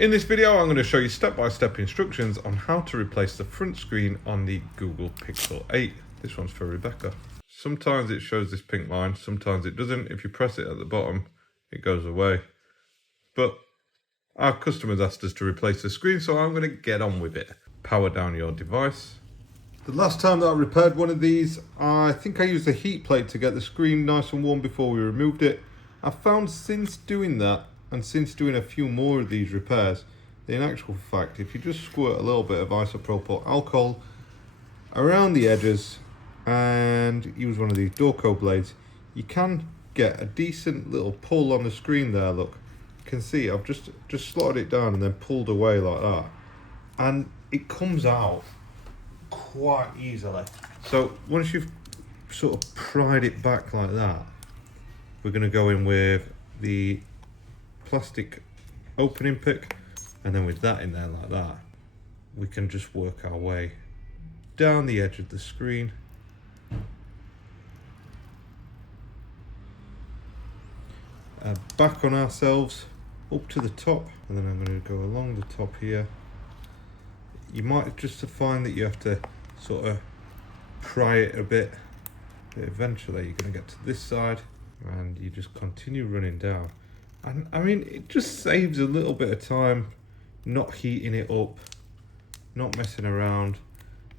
In this video, I'm going to show you step-by-step instructions on how to replace the front screen on the Google Pixel 8. This one's for Rebecca. Sometimes it shows this pink line, sometimes it doesn't. If you press it at the bottom, it goes away. But our customers asked us to replace the screen, so I'm going to get on with it. Power down your device. The last time that I repaired one of these, I think I used a heat plate to get the screen nice and warm before we removed it. I found since doing that, and since doing a few more of these repairs, in actual fact, if you just squirt a little bit of isopropyl alcohol around the edges and use one of these Dorco blades, you can get a decent little pull on the screen there. Look, you can see I've just slotted it down and then pulled away like that, and it comes out quite easily. So once you've sort of pried it back like that, we're going to go in with the plastic opening pick, and then with that in there like that, we can just work our way down the edge of the screen, back on ourselves up to the top, and then I'm going to go along the top here. You might just find that you have to sort of pry it a bit, but eventually you're going to get to this side and you just continue running down. And I mean, it just saves a little bit of time not heating it up, not messing around.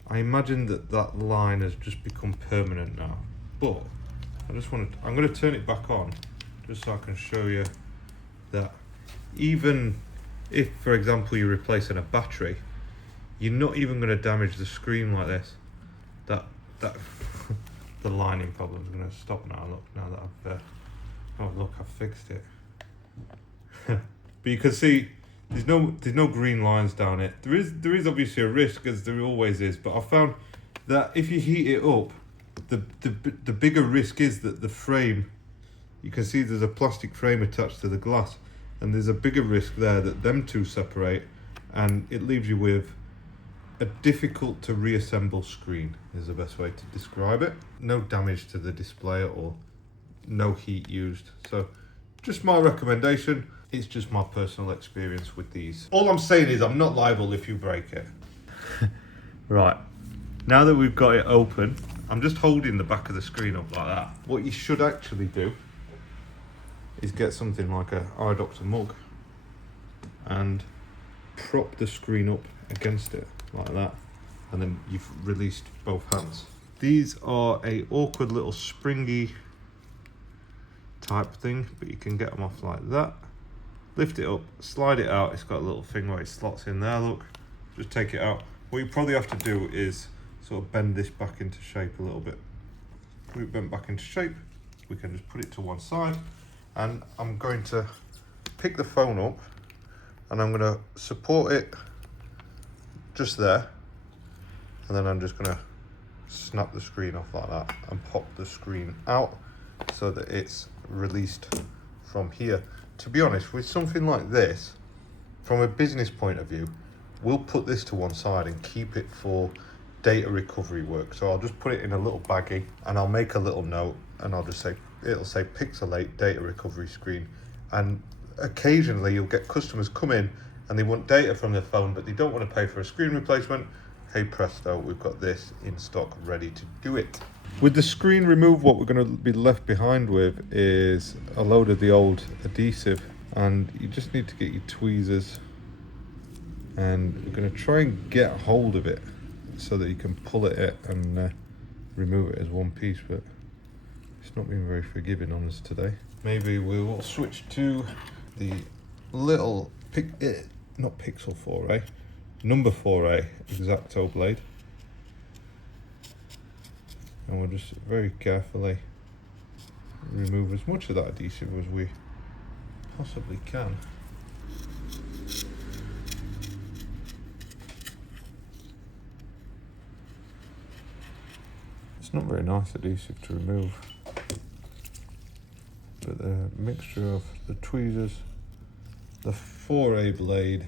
I imagine that line has just become permanent now, but I'm going to turn it back on just so I can show you that even if, for example, you're replacing a battery, you're not even going to damage the screen like this. That the lining problem is going to stop now. Look, now that I've fixed it. But you can see there's no green lines down it. There is obviously a risk, as there always is, but I found that if you heat it up, the bigger risk is that the frame, you can see there's a plastic frame attached to the glass, and there's a bigger risk there that them two separate, and it leaves you with a difficult to reassemble screen, is the best way to describe it. No damage to the display at all, no heat used. So just my recommendation. It's just my personal experience with these. All I'm saying is I'm not liable if you break it. Right, now that we've got it open, I'm just holding the back of the screen up like that. What you should actually do is get something like a iDoctor mug and prop the screen up against it like that, and then you've released both hands. These are a awkward little springy type thing, but you can get them off like that. Lift it up, slide it out. It's got a little thing where it slots in there. Look, just take it out. What you probably have to do is sort of bend this back into shape a little bit. Put it bent back into shape. We can just put it to one side, and I'm going to pick the phone up and I'm going to support it just there, and then I'm just going to snap the screen off like that and pop the screen out so that it's released from here. To be honest, with something like this, from a business point of view, we'll put this to one side and keep it for data recovery work. So I'll just put it in a little baggie and I'll make a little note, and I'll just say, it'll say Pixel 8 data recovery screen. And occasionally you'll get customers come in and they want data from their phone, but they don't want to pay for a screen replacement. Hey presto, we've got this in stock ready to do it. With the screen removed, what we're going to be left behind with is a load of the old adhesive, and you just need to get your tweezers, and we're going to try and get hold of it so that you can pull it and remove it as one piece, but it's not been very forgiving on us today. Maybe we will switch to the little not Pixel 4A, number 4A X-Acto blade. And we'll just very carefully remove as much of that adhesive as we possibly can. It's not very nice adhesive to remove, but the mixture of the tweezers, the 4A blade,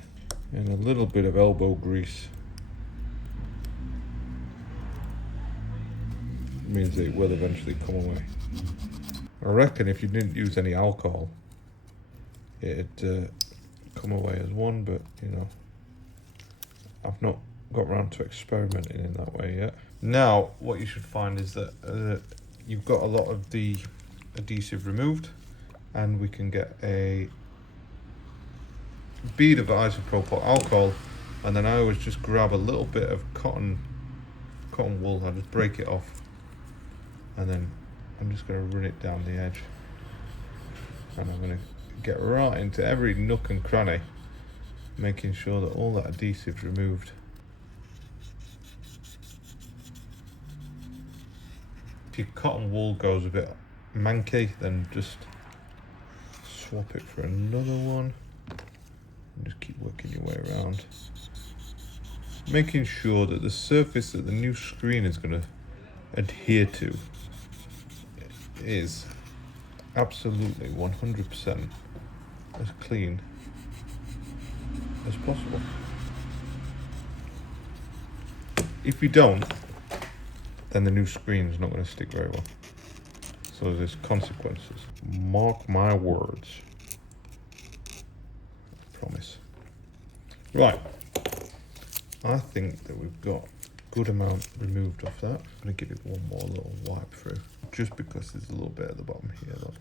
and a little bit of elbow grease means that it will eventually come away. I reckon if you didn't use any alcohol, it'd come away as one, but you know, I've not got around to experimenting in that way yet. Now, what you should find is that you've got a lot of the adhesive removed, and we can get a bead of isopropyl alcohol, and then I always just grab a little bit of cotton wool. I just break it off, and then I'm just going to run it down the edge, and I'm going to get right into every nook and cranny, making sure that all that adhesive's removed. If your cotton wool goes a bit manky, then just swap it for another one and just keep working your way around, making sure that the surface that the new screen is going to adhere to is absolutely 100% as clean as possible. If you don't, then the new screen is not going to stick very well. So there's consequences. Mark my words. I promise. Right. I think that we've got a good amount removed off that. I'm going to give it one more little wipe through, just because there's a little bit at the bottom here though.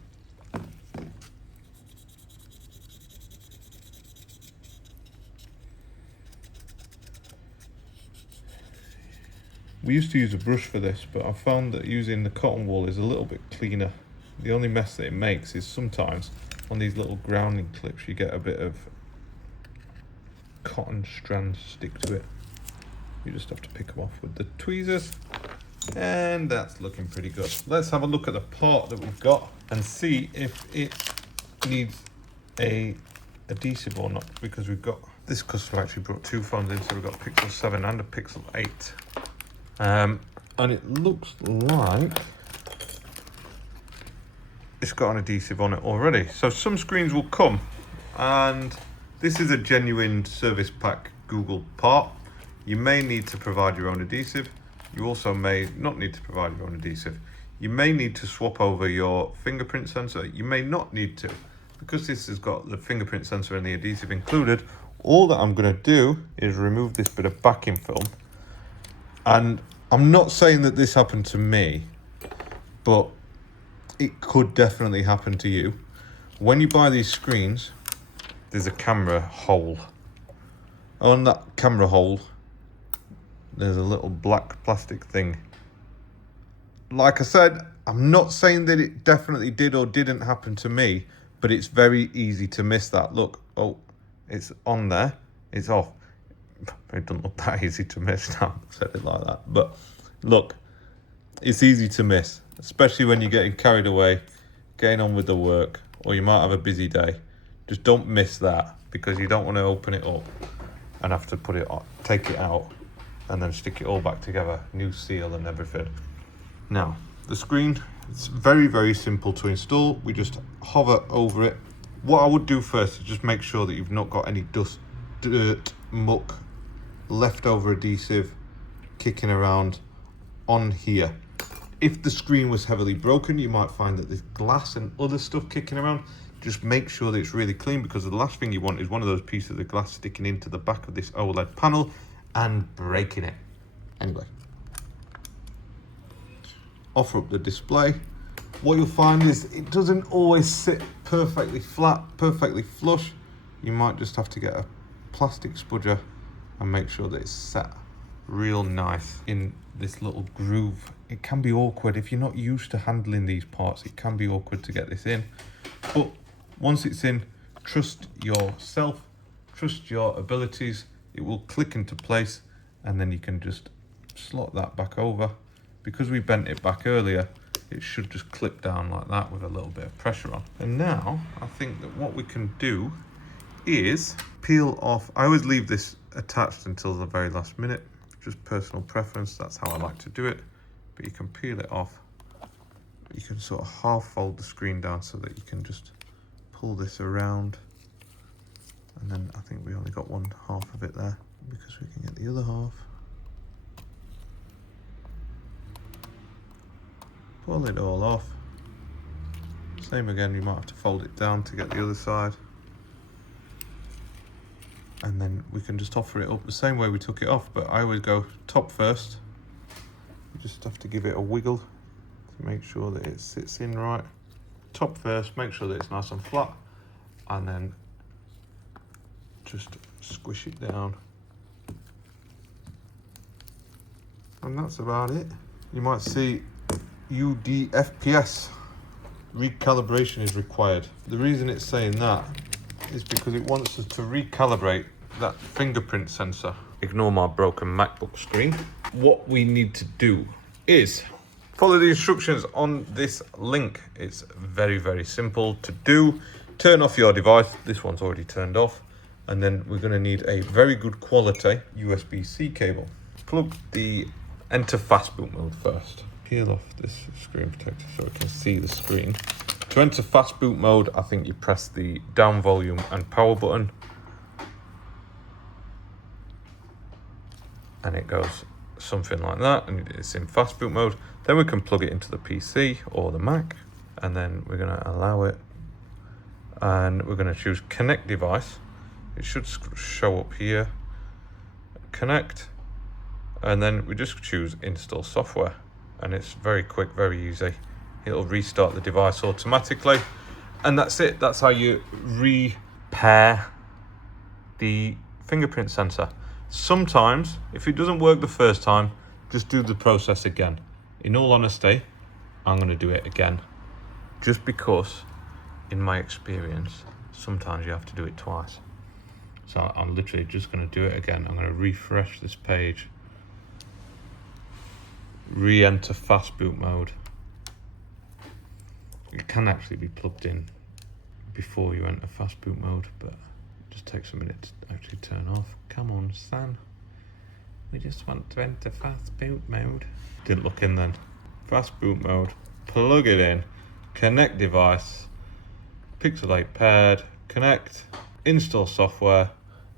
We used to use a brush for this, but I found that using the cotton wool is a little bit cleaner. The only mess that it makes is sometimes on these little grounding clips you get a bit of cotton strands stick to it. You just have to pick them off with the tweezers, and that's looking pretty good. Let's have a look at the part that we've got and see if it needs a adhesive or not, because we've got, this customer actually brought two phones in, so we've got a Pixel 7 and a Pixel 8. And it looks like it's got an adhesive on it already. So some screens will come, and this is a genuine service pack Google part. You may need to provide your own adhesive. You also may not need to provide your own adhesive. You may need to swap over your fingerprint sensor. You may not need to. Because this has got the fingerprint sensor and the adhesive included, all that I'm going to do is remove this bit of backing film. And I'm not saying that this happened to me, but it could definitely happen to you. When you buy these screens, there's a camera hole. On that camera hole, there's a little black plastic thing. Like I said, I'm not saying that it definitely did or didn't happen to me, but it's very easy to miss that. Look, oh, it's on there, it's off. It doesn't look that easy to miss now, I've said it like that. But look, it's easy to miss, especially when you're getting carried away, getting on with the work, or you might have a busy day. Just don't miss that, because you don't want to open it up and have to put it on, take it out, and then stick it all back together, new seal and everything. Now, the screen, it's very, very simple to install. We just hover over it. What I would do first is just make sure that you've not got any dust, dirt, muck, leftover adhesive kicking around on here. If the screen was heavily broken, you might find that there's glass and other stuff kicking around. Just make sure that it's really clean, because the last thing you want is one of those pieces of glass sticking into the back of this OLED panel and breaking it. Anyway, offer up the display. What you'll find is it doesn't always sit perfectly flat, perfectly flush. You might just have to get a plastic spudger and make sure that it's set real nice in this little groove. It can be awkward if you're not used to handling these parts. It can be awkward to get this in, but once it's in, trust yourself, trust your abilities. It will click into place, and then you can just slot that back over. Because we bent it back earlier, it should just clip down like that with a little bit of pressure on. And now I think that what we can do is peel off. I always leave this attached until the very last minute, just personal preference, that's how I like to do it. But you can peel it off. You can sort of half fold the screen down so that you can just pull this around, and then I think we only got one half of it there, because we can get the other half. Pull it all off. Same again, you might have to fold it down to get the other side. and then we can just offer it up the same way we took it off, but I always go top first. You just have to give it a wiggle to make sure that it sits in right. Top first, make sure that it's nice and flat, and then just squish it down. And that's about it. You might see UDFPS, recalibration is required. The reason it's saying that is because it wants us to recalibrate that fingerprint sensor. Ignore my broken MacBook screen. What we need to do is follow the instructions on this link. It's very, very simple to do. Turn off your device. This one's already turned off. And then we're going to need a very good quality USB-C cable. Plug the enter fast boot mode first. Peel off this screen protector so we can see the screen. To enter fast boot mode, I think you press the down volume and power button. And it goes something like that, and it's in fast boot mode. Then we can plug it into the PC or the Mac, and then we're going to allow it. And we're going to choose connect device. It should show up here. Connect. And then we just choose install software. And it's very quick, very easy. It'll restart the device automatically. And that's it. That's how you repair the fingerprint sensor. Sometimes, if it doesn't work the first time, just do the process again. In all honesty, I'm going to do it again. Just because, in my experience, sometimes you have to do it twice. So I'm literally just going to do it again. I'm going to refresh this page. Re-enter fast boot mode. It can actually be plugged in before you enter fast boot mode, but it just takes a minute to actually turn off. Come on, son. We just want to enter fast boot mode. Didn't look in then. Fast boot mode. Plug it in. Connect device. Pixelate paired. Connect. Install software.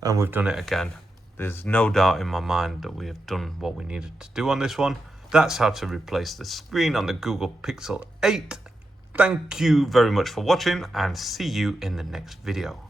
And we've done it again. There's no doubt in my mind that we have done what we needed to do on this one. That's how to replace the screen on the Google Pixel 8. Thank you very much for watching, and see you in the next video.